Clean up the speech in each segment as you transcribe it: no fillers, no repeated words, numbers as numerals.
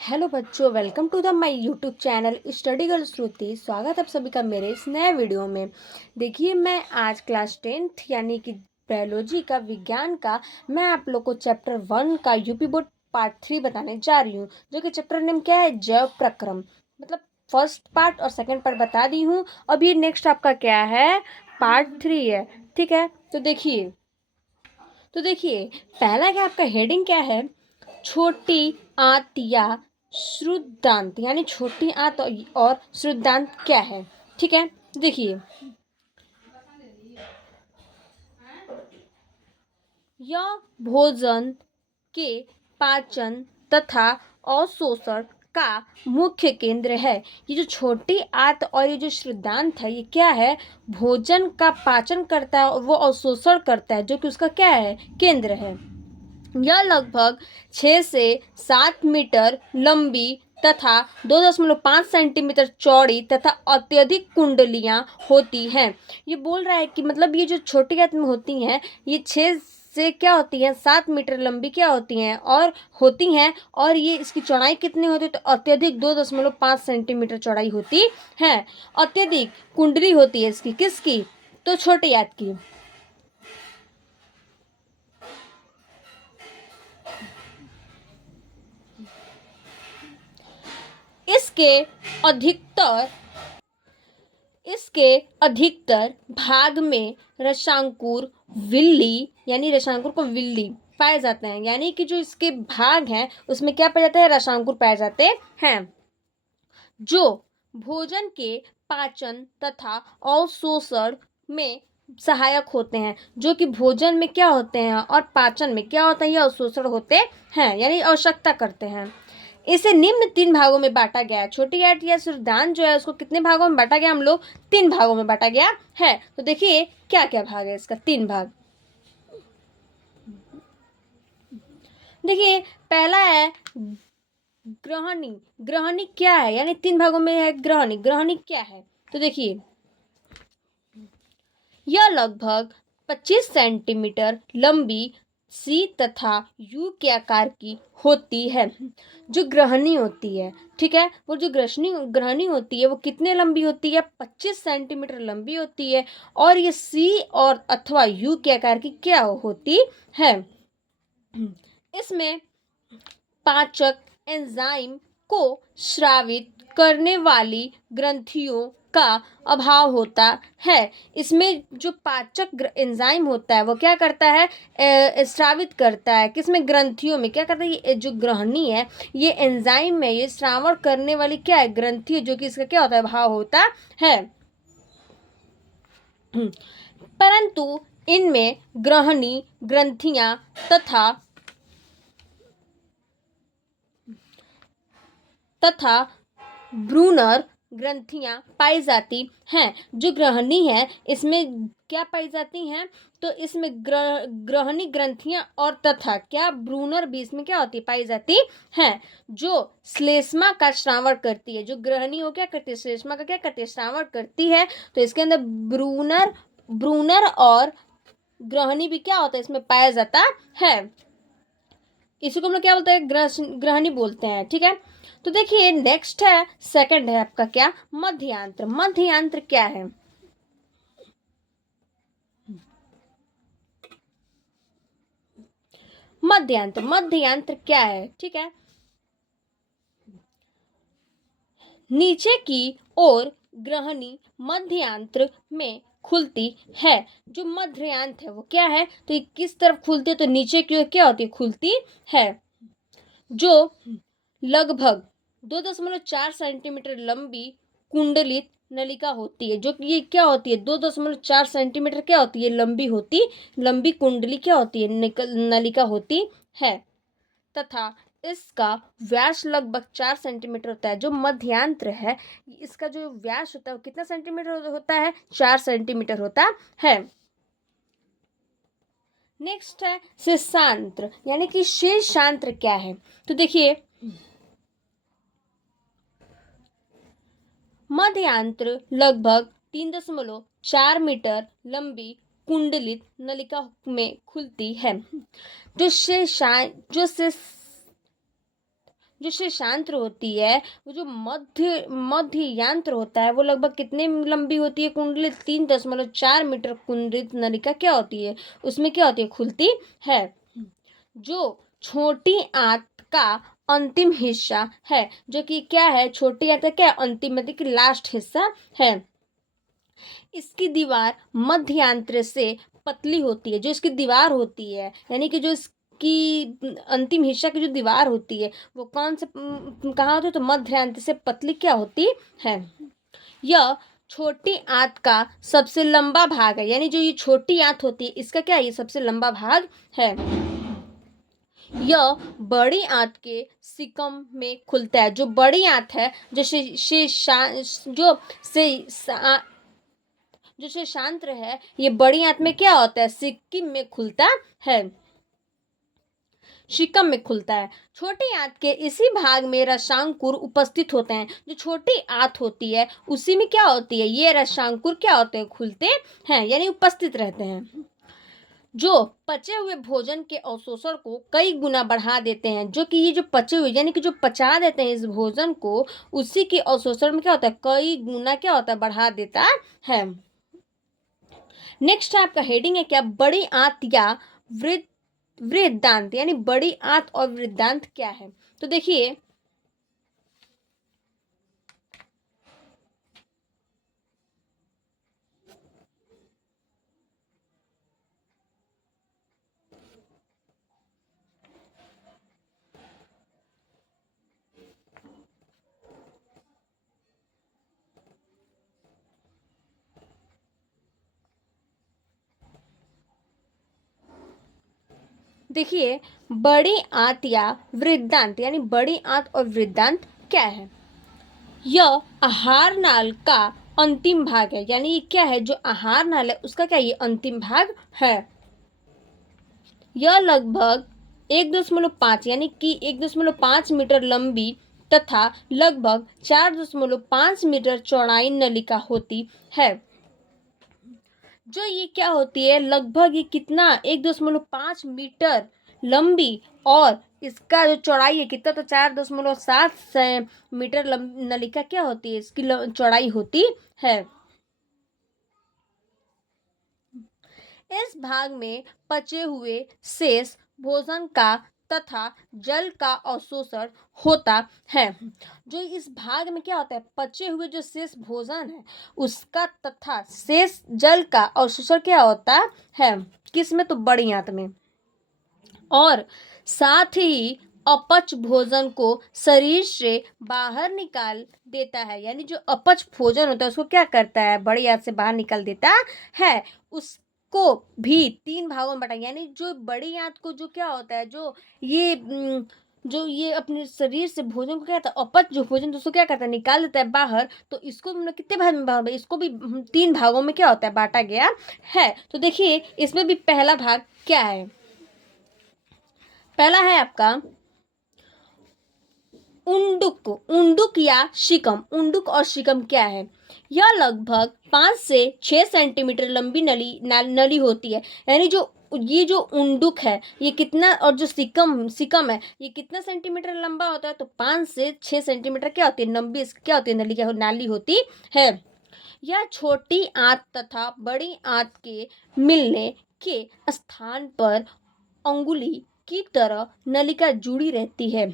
Hello बच्चों, welcome to the my YouTube channel study girl Shruti. स्वागत है आप सभी का मेरे इस नए वीडियो में। देखिए, मैं आज क्लास 10th यानी कि बायोलॉजी का विज्ञान का मैं आप लोग को चैप्टर 1 का यूपी बोर्ड पार्ट 3 बताने जा रही हूँ, जो कि चैप्टर नेम क्या है, जैव प्रक्रम। मतलब फर्स्ट पार्ट और सेकेंड पार्ट बता दी हूँ। अब ये नेक्स्ट आपका क्या है, पार्ट 3 है। ठीक है, तो देखिए पहला क्या आपका हेडिंग क्या है, छोटी आंत या श्रुद्धांत, यानी छोटी आंत और श्रुद्धांत क्या है। ठीक है, देखिए यह भोजन के पाचन तथा अवशोषण का मुख्य केंद्र है। ये जो छोटी आंत और ये जो श्रुद्धांत है, ये क्या है, भोजन का पाचन करता है और वो अवशोषण करता है, जो कि उसका क्या है, केंद्र है। यह लगभग 6 से 7 मीटर लंबी तथा 2.5 सेंटीमीटर चौड़ी तथा अत्यधिक कुंडलियां होती हैं। ये बोल रहा है कि मतलब ये जो छोटी आंत में होती हैं, ये 6 से क्या होती हैं, 7 मीटर लंबी क्या होती हैं और ये इसकी चौड़ाई कितनी होती है, तो अत्यधिक 2.5 सेंटीमीटर चौड़ाई होती है। अत्यधिक कुंडली होती है इसकी, किसकी, तो छोटी आंत की। इसके अधिकतर इसके अधिकतर भाग में रसांकुर विल्ली, यानी रसांकुर को विल्ली पाए जाते हैं, यानी कि जो इसके भाग हैं उसमें क्या पाए जाते हैं, रसांकुर पाए जाते हैं, जो भोजन के पाचन तथा अवशोषण में सहायक होते हैं। जो कि भोजन में क्या होते हैं और पाचन में क्या होता है, ये अवशोषण होते हैं, यानी आवश्यकता करते हैं। इसे निम्न 3 भागों में बांटा गया है। छोटी आंत या श्रुद्धांत जो है उसको कितने भागों में बांटा गया, हम लोग 3 भागों में बांटा गया है। तो देखिए क्या क्या भाग है इसका, 3 भाग। देखिए पहला है ग्रहणी। ग्रहणी क्या है, यानी 3 भागों में है ग्रहणी। ग्रहणी क्या है, तो देखिए यह लगभग 25 सेंटीमीटर लंबी सी तथा यू के आकार की होती है। जो ग्रहणी होती है, ठीक है, वो जो ग्रहणी होती है वो कितने लंबी होती है, 25 सेंटीमीटर लंबी होती है। और ये सी और अथवा यू के आकार की क्या होती है। इसमें पाचक एंजाइम को स्रावित करने वाली ग्रंथियों का अभाव होता है। इसमें जो पाचक एंजाइम होता है वो क्या करता है, स्रावित करता है, किसमें, ग्रंथियों में। क्या करता है, ये जो ग्रहणी है, ये एंजाइम में ये श्रावण करने वाली क्या है, ग्रंथि है, जो कि इसका क्या होता है, अभाव होता है। परंतु इनमें ग्रहणी ग्रंथियां तथा ब्रूनर ग्रंथियां पाई जाती हैं। जो ग्रहणी है इसमें क्या पाई जाती हैं, तो इसमें ग्रहणी ग्रंथियां और तथा क्या, ब्रूनर भी इसमें क्या होती है, पाई जाती हैं। जो श्लेष्मा का श्रावण करती है, जो ग्रहणी हो क्या करती है, श्लेष्मा का क्या करती है, श्रावण करती है। तो इसके अंदर ब्रूनर और ग्रहणी भी क्या होता है, इसमें पाया जाता है। इसी को हम लोग क्या बोलते हैं, ग्रहणी बोलते हैं। ठीक है, तो देखिए नेक्स्ट है, सेकंड है आपका क्या, मध्यांत्र। मध्यांत्र क्या है, मध्यांत्र क्या है, ठीक है, नीचे की ओर ग्रहणी मध्यांत्र में खुलती है। जो मध्यांत्र है वो क्या है, तो ये किस तरफ खुलती है, तो नीचे की ओर क्या होती है, खुलती है। जो लगभग 2.4 सेंटीमीटर लंबी कुंडलित नलिका होती है। जो कि ये क्या होती है, 2.4 सेंटीमीटर क्या होती है, लंबी कुंडली क्या होती है, नलिका होती है। तथा इसका व्यास लगभग 4 सेंटीमीटर होता है। जो मध्यांत्र है इसका जो व्यास होता है वो कितना सेंटीमीटर होता है, 4 सेंटीमीटर होता है। नेक्स्ट है शीर्षांत्र, यानी कि शीर्षांत्र क्या है, तो देखिए मध्यांत्र लगभग 3.4 मीटर लंबी कुंडलित नलिका में खुलती है। जो जो शेषांत्र होती है, वो जो मध्य मध्य यंत्र होता है, वो लगभग कितने लंबी होती है कुंडली? 3.4 मीटर कुंडलित नलिका क्या होती है, उसमें क्या होती है, खुलती है। जो छोटी आंत का अंतिम हिस्सा है, जो कि क्या है, छोटी आंत का क्या अंतिम, मतलब कि लास्ट हिस्सा है, इसकी दीवार मध्यांत्र से पतली होती है। जो इसकी दीवार होती है, यानी कि जो इसकी अंतिम हिस्सा की जो दीवार होती है, वो कौन से कहाँ होती है, तो मध्यांत्र से पतली क्या होती है। यह छोटी आंत का सबसे लंबा भाग है, यानी जो ये छोटी आंत होती है, इसका क्या है, ये सबसे लंबा भाग है। यह बड़ी आंत के सिकम में खुलता है। जो बड़ी आंत है, जो जो शेषांत्र है, ये बड़ी आंत में क्या होता है, सिक्किम में खुलता है, शिकम में खुलता है। छोटी आंत के इसी भाग में रसांकुर उपस्थित होते हैं। जो छोटी आंत होती है, उसी में क्या होती है, ये रसांकुर क्या होते हैं, खुलते हैं, यानी उपस्थित रहते हैं, जो पचे हुए भोजन के अवशोषण को कई गुना बढ़ा देते हैं। जो कि ये जो पचे हुए, यानी कि जो पचा देते हैं इस भोजन को, उसी के अवशोषण में क्या होता है, कई गुना क्या होता है, बढ़ा देता है। नेक्स्ट आपका हेडिंग है क्या, बड़ी आंत या वृद्ध वृद्धांत, यानी बड़ी आंत और वृद्धांत क्या है। तो देखिए, देखिए बड़ी आंत या वृद्धांत, यानी बड़ी आंत और वृद्धांत क्या है। यह आहार नाल का अंतिम भाग है, यानी ये क्या है, जो आहार नाल है उसका क्या, ये अंतिम भाग है। यह लगभग 1.5 यानी कि 1.5 मीटर लंबी तथा लगभग 4.5 मीटर चौड़ाई नलिका होती है। जो ये क्या होती है, लगभग ये कितना, 1.5 मीटर लंबी, और इसका जो चौड़ाई है कितना, तो 4.7 मीटर नलिका क्या होती है, इसकी चौड़ाई होती है। इस भाग में पचे हुए शेष भोजन का तथा जल का अवशोषण होता है। जो इस भाग में क्या होता है, पचे हुए जो शेष भोजन है उसका तथा शेष जल का अवशोषण क्या होता है, किस में, तो बड़ी आंत में। और साथ ही अपच भोजन को शरीर से बाहर निकाल देता है, यानी जो अपच भोजन होता है उसको क्या करता है, बड़ी आंत से बाहर निकाल देता है। उसको भी 3 भागों में बांटा, यानी जो बड़ी आंत को जो क्या होता है, जो ये अपने शरीर से भोजन को क्या करता है, अपच जो भोजन उसको क्या करता है, निकाल देता है बाहर। तो इसको हम लोग कितने भाग में बांटा, इसको भी 3 भागों में क्या होता है, बांटा गया है। तो देखिए इसमें भी पहला भाग क्या है, पहला है आपका उंडुक। उंडुक या शिकम, उंडुक और शिकम क्या है, यह लगभग 5 से 6 सेंटीमीटर लंबी नली होती है। यानी जो ये जो उंडुक है ये कितना, और जो सिकम है ये कितना सेंटीमीटर लंबा होता है, तो 5 से 6 सेंटीमीटर क्या होती है, लंबी क्या होती है, नाली होती है। यह छोटी आंत तथा बड़ी आंत के मिलने के स्थान पर अंगुली की तरह नलिका जुड़ी रहती है।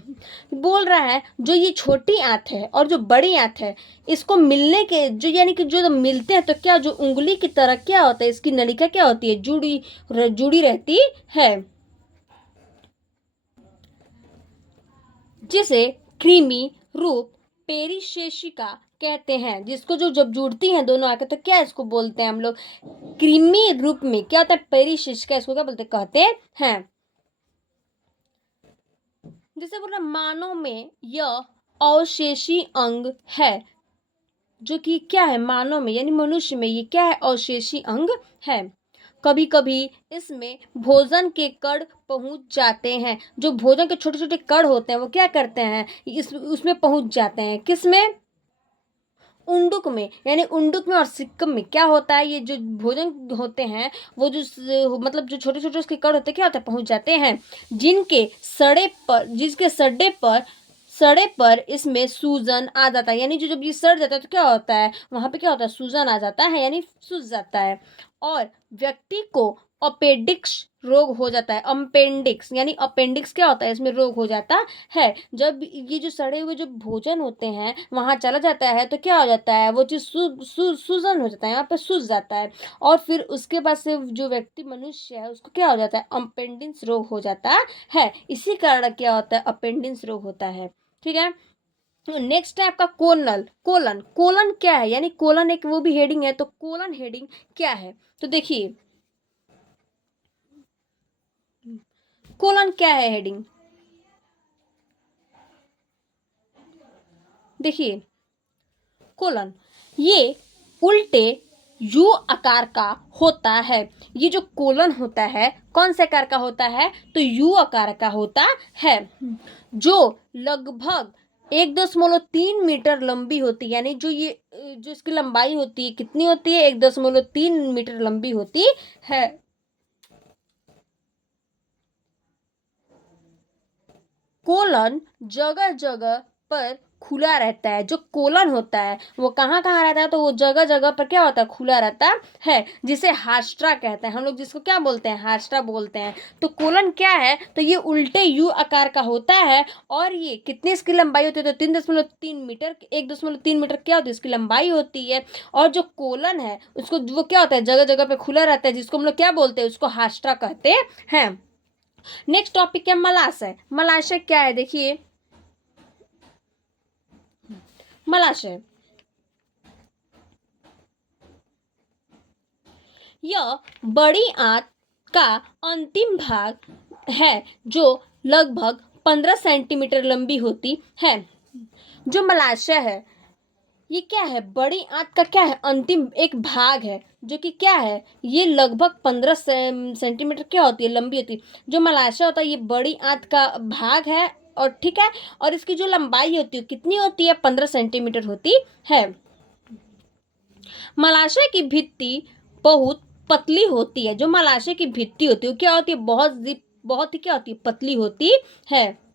बोल रहा है जो ये छोटी आंत है और जो बड़ी आंत है, इसको मिलने के जो, यानी कि जो मिलते हैं तो क्या, जो उंगली की तरह क्या होता है, इसकी नलिका क्या होती है, जुड़ी रहती है, जिसे कृमि रूप पेरिशेषिका कहते हैं। जिसको जो जब जुड़ती हैं दोनों आके तो क्या इसको बोलते हैं हम लोग, कृमि रूप में क्या होता है, पेरिशेषिका, इसको क्या बोलते कहते हैं। जैसे बोल रहा, मानव में यह अवशेषी अंग है। जो कि क्या है, मानव में यानी मनुष्य में ये क्या है, अवशेषी अंग है। कभी कभी इसमें भोजन के कण पहुंच जाते हैं। जो भोजन के छोटे छोटे कण होते हैं वो क्या करते हैं, उसमें पहुंच जाते हैं, किसमें, उंडुक में। यानी उंडुक में और सिक्कम में क्या होता है, ये जो भोजन होते हैं वो जो मतलब जो छोटे छोटे उसके कण होते हैं क्या होता है, पहुंच जाते हैं, जिसके सड़े पर सड़े पर इसमें सूजन आ जाता है, यानी जो जब ये सड़ जाता है तो क्या होता है, वहां पे क्या होता है, सूजन आ जाता है, यानी सूज जाता है। और व्यक्ति को अपेंडिक्स रोग हो जाता है। अपेंडिक्स यानी अपेंडिक्स क्या होता है, इसमें रोग हो जाता है। जब ये जो सड़े हुए जो भोजन होते हैं वहां चला जाता है तो क्या हो जाता है, वो चीज सूजन हो जाता है, यहाँ पे सूज जाता है। और फिर उसके बाद से जो व्यक्ति मनुष्य है उसको क्या हो जाता है, अपेंडिक्स रोग हो जाता है। इसी कारण क्या होता है, अपेंडिक्स रोग होता है। ठीक है। नेक्स्ट है आपका कोलन। कोलन क्या है, यानी कोलन एक वो भी हेडिंग है, तो कोलन हेडिंग क्या है, तो देखिए कोलन क्या है हेडिंग, देखिए कोलन ये उल्टे यू आकार का होता है। ये जो कोलन होता है कौन से आकार का होता है, तो यू आकार का होता है, जो लगभग 1.3 मीटर लंबी होती है। यानी जो ये जो इसकी लंबाई होती है कितनी होती है, 1.3 मीटर लंबी होती है। कोलन जगह जगह पर खुला रहता है। जो कोलन होता है वो कहाँ कहाँ रहता है, तो वो जगह जगह पर क्या होता है, खुला रहता है, जिसे हास्ट्रा कहते हैं हम लोग, जिसको क्या बोलते हैं, हास्ट्रा बोलते हैं। तो कोलन क्या है, तो ये उल्टे यू आकार का होता है। और ये कितनी इसकी लंबाई होती है, तो 3.3 मीटर, 1.3 मीटर क्या होती है इसकी लंबाई होती है। और जो कोलन है उसको वो क्या होता है, जगह जगह पे खुला रहता है, जिसको हम लोग क्या बोलते हैं, उसको हास्ट्रा कहते हैं। नेक्स्ट टॉपिक है मलाशय। मलाशय क्या है, देखिए मलाशय यह बड़ी आंत का अंतिम भाग है जो लगभग 15 सेंटीमीटर लंबी होती है। जो मलाशय है ये क्या है, बड़ी आंत का क्या है, अंतिम एक भाग है, जो कि क्या है, ये लगभग 15 सेंटीमीटर क्या होती है, लंबी होती है। जो मलाशय होता है ये बड़ी आंत का भाग है, और ठीक है, और इसकी जो लंबाई होती है कितनी होती है, 15 सेंटीमीटर होती है। मलाशय की भित्ति बहुत पतली होती है। जो मलाशय की भित्ति होती है वो क्या होती है, बहुत ही क्या होती है, पतली होती है।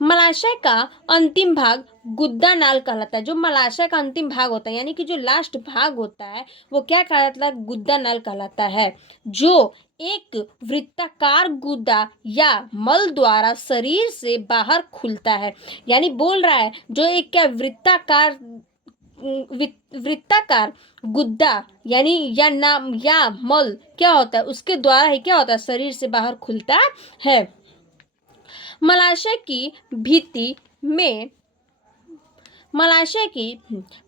मलाशय का अंतिम भाग गुद्दा नाल कहलाता है। जो मलाशय का अंतिम भाग होता है यानी कि जो लास्ट भाग होता है वो क्या कहलाता है, गुद्दा नाल कहलाता है, जो एक वृत्ताकार गुद्दा या मल द्वारा शरीर से बाहर खुलता है। यानी बोल रहा है जो एक क्या वृत्ताकार गुद्दा यानी या नाम या मल क्या होता है, उसके द्वारा ही क्या होता है, शरीर से बाहर खुलता है। मलाशय की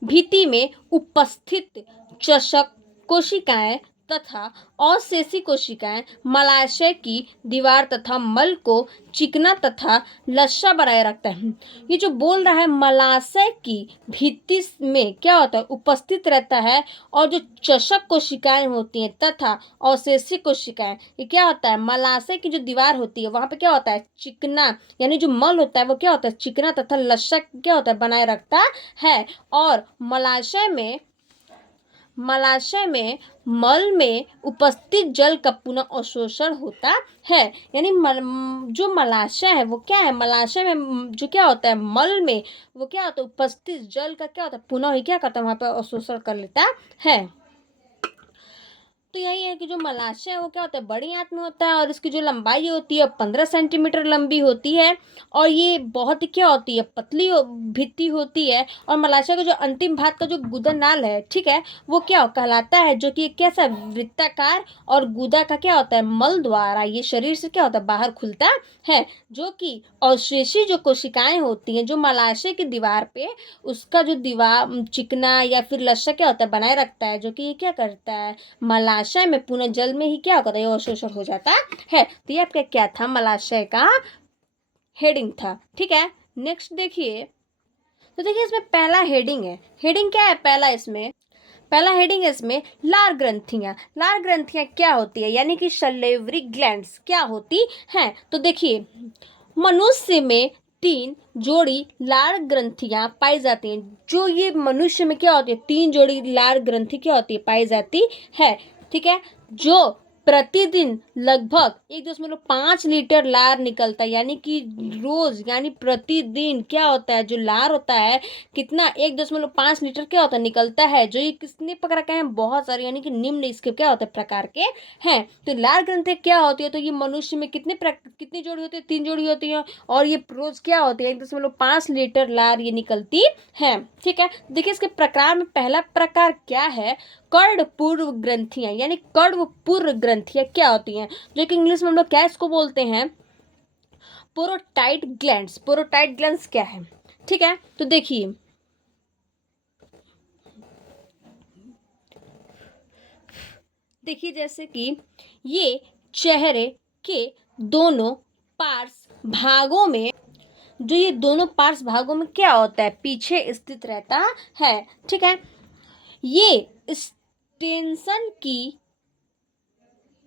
भित्ति में उपस्थित चषक कोशिकाएं तथा अवशेषी कोशिकाएं मलाशय की दीवार तथा मल को चिकना तथा लस्सा बनाए रखता है। ये जो बोल रहा है मलाशय की भित्ति में क्या होता है, उपस्थित रहता है, और जो चषक कोशिकाएं होती हैं तथा अवशेषी कोशिकाएं, ये क्या होता है, मलाशय की जो दीवार होती है वहां पे क्या होता है, चिकना यानी जो मल होता है वो क्या होता है, चिकना तथा लस्सा क्या होता है, बनाए रखता है। और मलाशय में मल में उपस्थित जल का पुनः अवशोषण होता है। यानी जो मलाशय है वो क्या है, मलाशय में जो क्या होता है, मल में वो क्या होता है, उपस्थित जल का क्या होता है, पुनः ही क्या करता है, वहां पर अवशोषण कर लेता है। तो यही है कि जो मलाशय है वो क्या होता है, बड़ी आंत में होता है, और इसकी जो लंबाई होती है 15 सेंटीमीटर लंबी होती है, और ये बहुत ही क्या होती है, पतली भित्ति होती है। और मलाशय का जो अंतिम भाग का जो गुदा नाल है, ठीक है, वो क्या कहलाता है, जो कि कैसा वृत्ताकार, और गुदा का क्या होता है, मल द्वारा ये शरीर से क्या होता है, बाहर खुलता है। जो कि अवशेषी जो कोशिकाएं होती हैं जो मलाशय की दीवार पे उसका जो दीवार चिकना या फिर लस्सा क्या होता है, बनाए रखता है, जो कि ये क्या करता है, मलाशय में पुनः जल में ही क्या होता है, अवशोषण हो जाता है। तो ये आपका क्या था, मलाशय का हेडिंग था। ठीक है, नेक्स्ट देखिए, तो देखिए इसमें पहला हेडिंग है। हेडिंग क्या है पहला हेडिंग है इसमें, लार ग्रंथियां। लार ग्रंथियां क्या होती है, यानी कि सलेवरी ग्लैंड्स क्या होती हैं। तो देखिए मनुष्य में 3 जोड़ी लार ग्रंथियां पाई जाती हैं। जो ये मनुष्य में क्या होती है, 3 जोड़ी लार ग्रंथि क्या होती है, पाई जाती है। ठीक है, जो प्रतिदिन लगभग 1.5 लीटर लार निकलता है, यानी कि रोज यानी प्रतिदिन क्या होता है, जो लार होता है कितना 1.5 लीटर क्या होता है निकलता है, जो ये कितने प्रकार के हैं, बहुत सारे, यानी कि निम्न इसके क्या होते हैं प्रकार के हैं। तो लार ग्रंथि क्या होती है, तो ये मनुष्य में कितनी जोड़ी होती है, 3 जोड़ी होती है, और ये रोज क्या होती है 1.5 लीटर लार ये निकलती है। ठीक है, देखिए इसके प्रकार में पहला प्रकार क्या है, कर्णपूर्व ग्रंथियां, यानी कर्णपूर्व ग्रंथियां क्या होती हैं, जो कि इंग्लिश में हम लोग क्या इसको बोलते हैं, पोरोटाइट ग्लैंड्स। पोरोटाइट ग्लैंड्स क्या है, ठीक है, तो देखिए जैसे कि ये चेहरे के दोनों पार्श्व भागों में, जो ये दोनों पार्श्व भागों में क्या होता है, पीछे स्थित रहता है। ठीक है, ये स्टेंसन की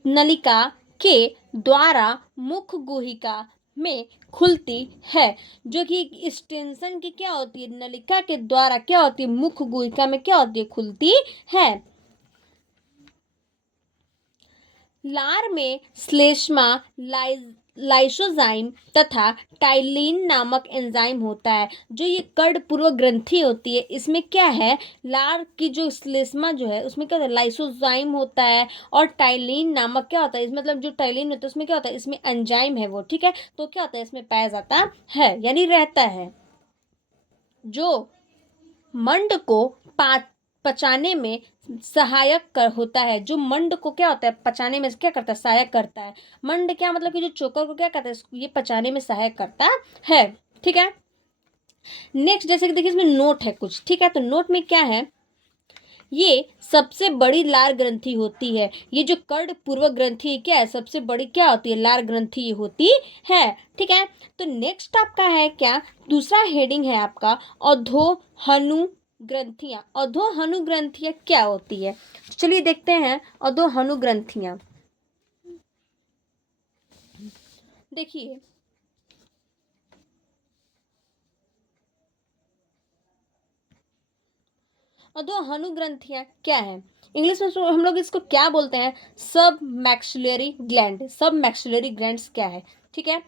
नलिका के द्वारा मुख गुहिका में खुलती है, जो कि स्टेंसन की क्या होती है, नलिका के द्वारा क्या होती है, मुख गुहिका में क्या होती है, खुलती है। लार में श्लेष्मा, लाइसोजाइम तथा टाइलिन नामक एंजाइम होता है। जो ये कर्णपूर्व ग्रंथि होती है, इसमें क्या है, लार की जो श्लेष्मा जो है उसमें क्या होता है, लाइसोजाइम होता है, और टाइलिन नामक क्या होता है, इसमें मतलब जो टाइलिन होता है उसमें क्या होता है, इसमें एंजाइम है वो। ठीक है, तो क्या होता है, इसमें पाया जाता है यानी रहता है, जो मंड को पचाने में सहायक होता है। जो मंड को क्या होता है, पचाने में क्या करता है, सहायक करता है। मंड क्या मतलब कि जो चोकर को क्या करता है, ये पचाने में सहायक करता है। ठीक है, नेक्स्ट जैसे कि देखिए इसमें नोट है कुछ। ठीक है, तो नोट में क्या है, ये सबसे बड़ी लार ग्रंथि होती है। ये जो कर्णपूर्व ग्रंथि क्या है, सबसे बड़ी क्या होती है, लार ग्रंथि होती है। ठीक है, तो नेक्स्ट आपका है क्या, दूसरा हेडिंग है आपका अधोहनु ग्रंथियां। अधोहनु ग्रंथियां क्या होती है, चलिए देखते हैं अधोहनु ग्रंथियां। देखिए अधोहनु ग्रंथियां क्या है, इंग्लिश में हम लोग इसको क्या बोलते हैं, सब मैक्सिलरी ग्लैंड। सब मैक्सिलरी ग्लैंड्स क्या है, ठीक है,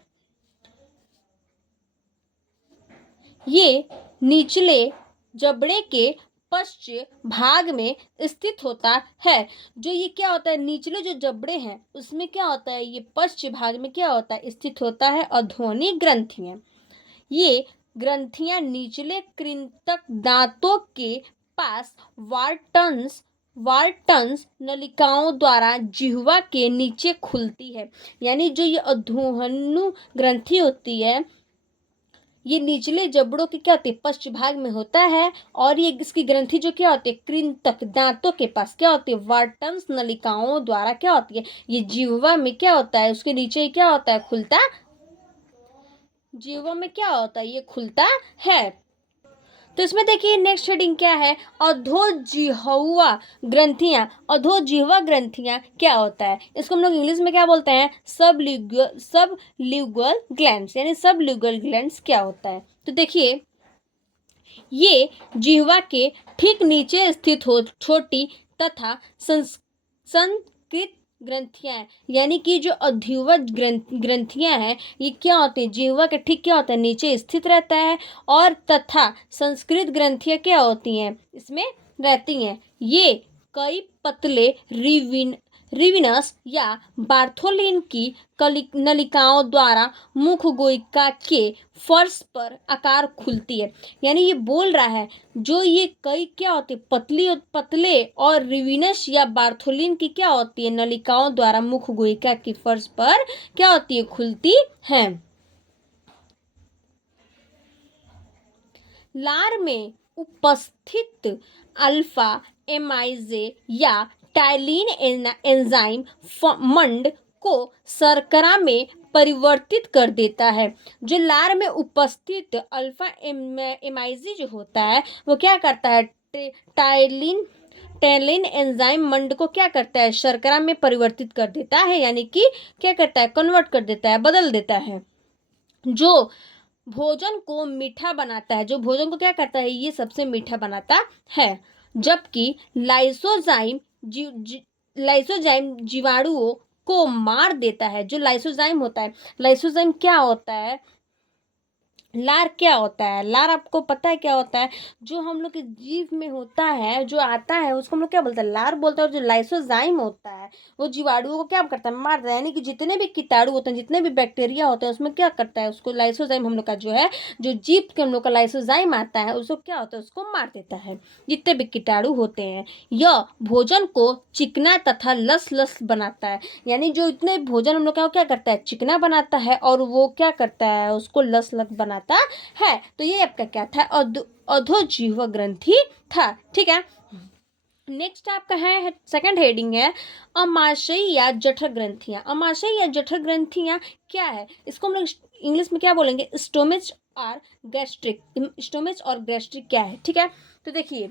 ये निचले जबड़े के पश्चिम भाग में स्थित होता है। जो ये क्या होता है, निचले जो जबड़े हैं उसमें क्या होता है, ये पश्चिम भाग में क्या होता है, स्थित होता है अधोहनी ग्रंथियां। ये ग्रंथियां निचले कृंतक दांतों के पास वार्टन्स नलिकाओं द्वारा जिह्वा के नीचे खुलती है। यानी जो ये अधोहनु ग्रंथि होती है, ये निचले जबड़ों की क्या होती है, पश्चिम भाग में होता है, और ये इसकी ग्रंथि जो क्या होती है, कृंतक दांतों के पास क्या होती है, वार्टन्स नलिकाओं द्वारा क्या होती है, ये जिह्वा में क्या होता है, उसके नीचे क्या होता है, खुलता, जिह्वा में क्या होता है, ये खुलता है। तो इसमें देखिए नेक्स्ट हेडिंग क्या है, अधोजिह्वा ग्रंथियां। अधोजिह्वा ग्रंथियां क्या होता है, इसको हम लोग इंग्लिश में क्या बोलते हैं, सब ल्यूगल ग्लैंड्स, यानी सब ल्यूगल ग्लैंड्स क्या होता है। तो देखिए ये जिह्वा के ठीक नीचे स्थित हो छोटी तथा संस्कृत ग्रंथियां हैं, यानी कि जो अध्युवत ग्रंथियां हैं ये क्या होती हैं, जिह्वा के ठीक क्या होता है, नीचे स्थित रहता है, और तथा संस्कृत ग्रंथियां क्या होती हैं, इसमें रहती हैं। ये कई पतले रिविनस या बार्थोलिन की नलिकाओं द्वारा मुख गोइका के फर्श पर आकार खुलती है। यानी ये बोल रहा है, जो ये कई क्या होती है, पतले और रिविनस या बार्थोलिन की क्या होती है, नलिकाओं द्वारा मुख गोइका की फर्श पर क्या होती है, खुलती है। लार में उपस्थित अल्फा एमाइजे या टाइलिन एंजाइम मंड को शर्करा में परिवर्तित कर देता है। जो लार में उपस्थित अल्फा एमाइजे जो होता है वो क्या करता है, टाइलिन एंजाइम मंड को क्या करता है, शर्करा में परिवर्तित कर देता है, यानी कि क्या करता है, कन्वर्ट कर देता है, बदल देता है। जो भोजन को मीठा बनाता है, जो भोजन को क्या करता है, ये सबसे मीठा बनाता है। जबकि लाइसोजाइम लाइसोजाइम जीवाणुओं को मार देता है। जो लाइसोजाइम होता है, लाइसोजाइम क्या होता है, लार क्या होता है, लार आपको पता है क्या होता है? जो हम लोग के जीव में होता है, जो आता है उसको हम लोग क्या बोलते हैं, लार बोलते हैं। और जो लाइसोजाइम होता है वो जीवाणुओं को क्या करता है, मारता है। यानी कि जितने भी कीटाणु होते हैं, जितने भी बैक्टीरिया होते हैं, उसमें क्या करता है, उसको लाइसोजाइम हम लोग का जो है, जो जीव के हम लोग का लाइसोजाइम आता है, उसको क्या होता है, उसको मार देता है, जितने भी कीटाणु होते हैं। यह भोजन को चिकना तथा लस लस बनाता है। यानी जो इतने भोजन हम लोग का, वो क्या करता है, चिकना बनाता है, और वो क्या करता है, उसको लस लस बनाता है। तो ये आपका क्या था, अधोजीव ग्रंथि था। ठीक है, नेक्स्ट आपका है, सेकंड हेडिंग है अमाशय या जठर ग्रंथियां। अमाशय या जठर ग्रंथियां क्या है, इसको हम लोग इंग्लिश में क्या बोलेंगे, स्टोमेच और गैस्ट्रिक। स्टोमेच और गैस्ट्रिक क्या है, ठीक है। तो देखिए,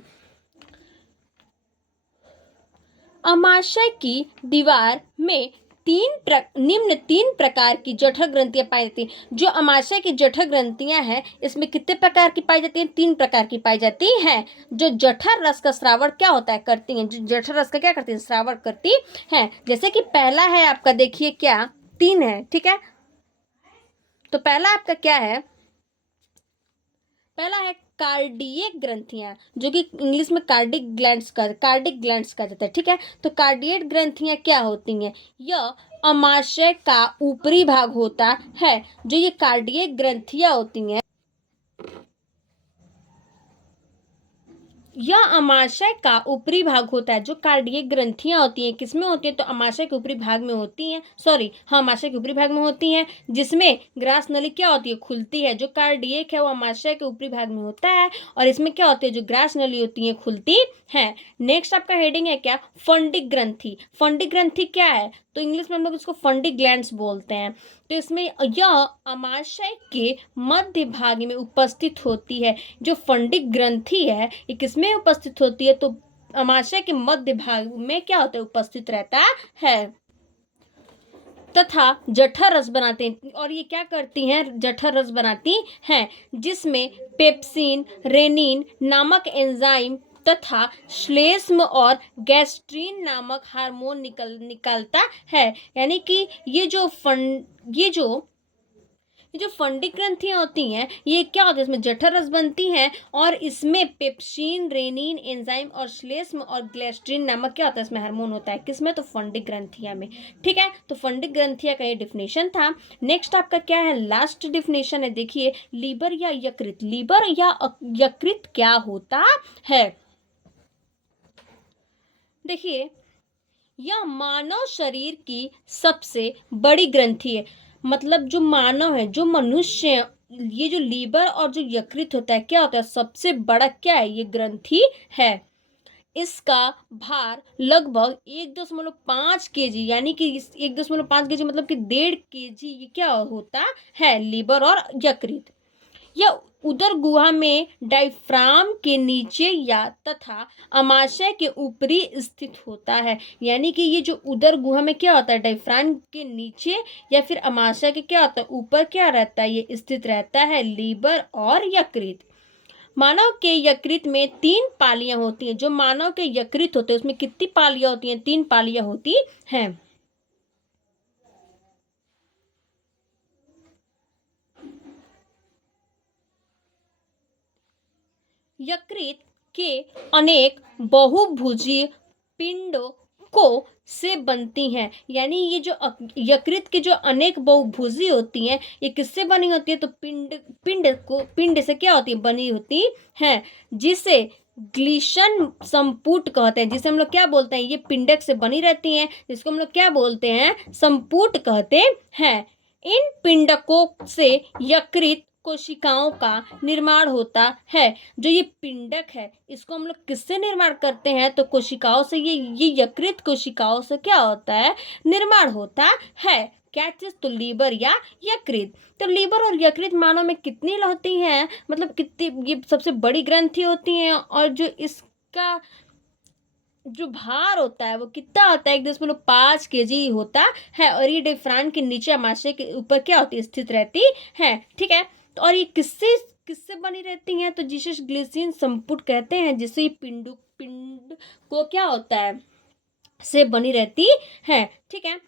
अमाशय की दीवार में निम्न तीन प्रकार की जठर ग्रंथियां पाई जाती हैं। जो अमाशय की जठर ग्रंथियां हैं, इसमें कितने प्रकार की पाई जाती हैं, तीन प्रकार की पाई जाती हैं। जो जठर रस का स्रावण क्या होता है, करती हैं। जो जठर रस का क्या करती हैं, स्रावण करती हैं। जैसे कि पहला है आपका, देखिए क्या, तीन है, ठीक है। तो पहला आपका क्या है, पहला है कार्डियक ग्रंथियां, जो कि इंग्लिश में कार्डिक ग्लैंड्स का जाता है, ठीक है। तो कार्डियक ग्रंथियां क्या होती हैं, यह अमाशय का ऊपरी भाग होता है। जो ये कार्डियक ग्रंथियां होती हैं, यह अमाशय का ऊपरी भाग होता है। जो कार्डियक ग्रंथियां होती हैं, किसमें होती हैं, तो अमाशय के ऊपरी भाग में होती हैं। सॉरी, हाँ, अमाशय के ऊपरी भाग में होती हैं, जिसमें ग्रास नली क्या होती है, खुलती है। जो कार्डियक है वो अमाशय के ऊपरी भाग में होता है, और इसमें क्या होती है, जो ग्रास नली होती है, खुलती है। नेक्स्ट आपका हेडिंग है क्या, फंडिक ग्रंथि। फंडिक ग्रंथि क्या है, तो इंग्लिश में हम लोग इसको फंडिक ग्लैंड्स बोलते हैं। तो इसमें यह अमाशय के मध्य भाग में उपस्थित होती है। जो फंडिक ग्रंथि है, ये किसमें उपस्थित होती है, तो अमाशय के मध्य भाग में क्या होता है, उपस्थित रहता है। तथा जठर रस बनाते हैं, और ये क्या करती हैं, जठर रस बनाती हैं, जिसमें पेप्सिन, रेनिन नामक एंजाइम तथा श्लेष्म और गैस्ट्रीन नामक हार्मोन निकलता है। यानी कि ये जो फंडिक ग्रंथियां होती हैं, ये क्या होता है, इसमें जठर रस बनती हैं, और इसमें पेप्सिन, रेनिन एंजाइम और श्लेष्म और ग्लेस्ट्रीन नामक क्या होता है, इसमें हार्मोन होता है। किसमें, तो फंडिक ग्रंथियां में। ठीक है, तो फंडिक ग्रंथियां का ये डिफिनेशन था। नेक्स्ट आपका क्या है, लास्ट डिफिनेशन है, देखिए, लीवर या यकृत। लीवर या यकृत क्या होता है, देखिए, यह मानव शरीर की सबसे बड़ी ग्रंथि है। मतलब जो मानव है, जो मनुष्य है, ये जो लीवर और जो यकृत होता है, क्या होता है, सबसे बड़ा क्या है, ये ग्रंथि है। इसका भार लगभग 1.5 kg, यानी कि 1.5 kg मतलब कि 1.5 kg, ये क्या होता है, लीवर और यकृत। यह उदर गुहा में डायफ्राम के नीचे या तथा अमाशय के ऊपरी स्थित होता है। यानी कि ये जो उदर गुहा में क्या होता है, डायफ्राम के नीचे या फिर अमाशय के क्या होता है, ऊपर क्या रहता है, ये स्थित रहता है, लीवर और यकृत। मानव के यकृत में 3 पालियां होती हैं। जो मानव के यकृत होते हैं, उसमें कितनी पालियां होती हैं, 3 पालियां होती हैं। यकृत के अनेक बहुभुजीय पिंडों को से बनती हैं। यानी ये जो यकृत की जो अनेक बहुभुजी होती हैं, ये किससे बनी होती है, तो पिंड से क्या होती है, बनी होती हैं, जिसे ग्लीशन संपुट कहते हैं। जिसे हम लोग क्या बोलते हैं, ये पिंडक से बनी रहती हैं, जिसको हम लोग क्या बोलते हैं, संपुट कहते हैं। इन पिंडकों से यकृत कोशिकाओं का निर्माण होता है। जो ये पिंडक है, इसको हम लोग किससे निर्माण करते हैं, तो कोशिकाओं से। ये यकृत कोशिकाओं से क्या होता है, निर्माण होता है। क्या चीज, तो लीवर या यकृत। तो लीवर और यकृत मानव में कितनी होती हैं, मतलब कितनी, ये सबसे बड़ी ग्रंथि होती हैं, और जो इसका जो भार होता है वो कितना होता है, 1.5 kg होता है, और ये डिफ्रान के नीचे अमाशय के ऊपर क्या होती है, स्थित रहती है। ठीक है, तो और ये किससे किससे बनी रहती हैं, तो जिसे ग्लिसिन संपुट कहते हैं, जिससे पिंड को क्या होता है, से बनी रहती है। ठीक है,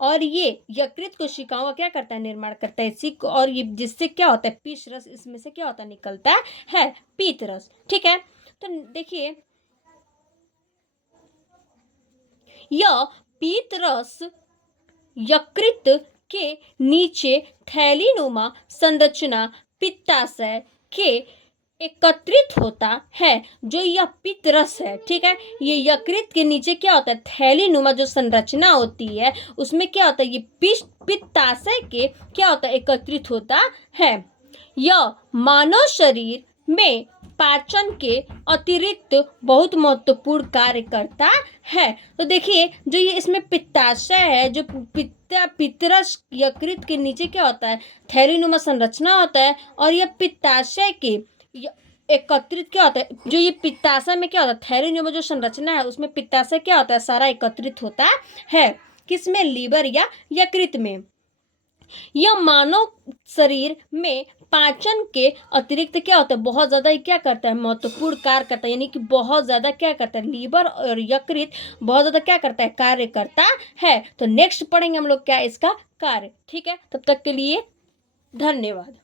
और ये यकृत कोशिकाओं का क्या करता है, निर्माण करता है इसी को, और ये जिससे क्या होता है, पीत रस इसमें से क्या होता है, निकलता है पीत रस। ठीक है, तो देखिए यह पीत रस यकृत के नीचे थैलीनुमा संरचना पित्ताशय के एकत्रित होता है। जो यह पित्त रस है, ठीक है, ये यकृत के नीचे क्या होता है, थैलीनुमा जो संरचना होती है उसमें क्या होता है, ये पित्ताशय के क्या होता है, एकत्रित होता है। यह मानव शरीर में पाचन के अतिरिक्त बहुत महत्वपूर्ण कार्य करता है। तो देखिए जो ये इसमें पित्ताशय है, जो पित्तरस यकृत के नीचे क्या होता है, थैलीनुमा संरचना होता है, और यह पित्ताशय के एकत्रित क्या होता है, जो ये पित्ताशय में क्या होता है, थैलीनुमा जो संरचना है उसमें पित्ताशय क्या होता है, सारा एकत्रित होता है। किसमें, लीवर या यकृत में। यह मानव शरीर में पाचन के अतिरिक्त क्या होता है, बहुत ज़्यादा क्या करता है, महत्वपूर्ण कार्य करता है, यानी कि बहुत ज़्यादा क्या करता है, लीवर और यकृत बहुत ज़्यादा क्या करता है, कार्य करता है। तो नेक्स्ट पढ़ेंगे हम लोग क्या इसका कार्य। ठीक है, तब तक के लिए धन्यवाद।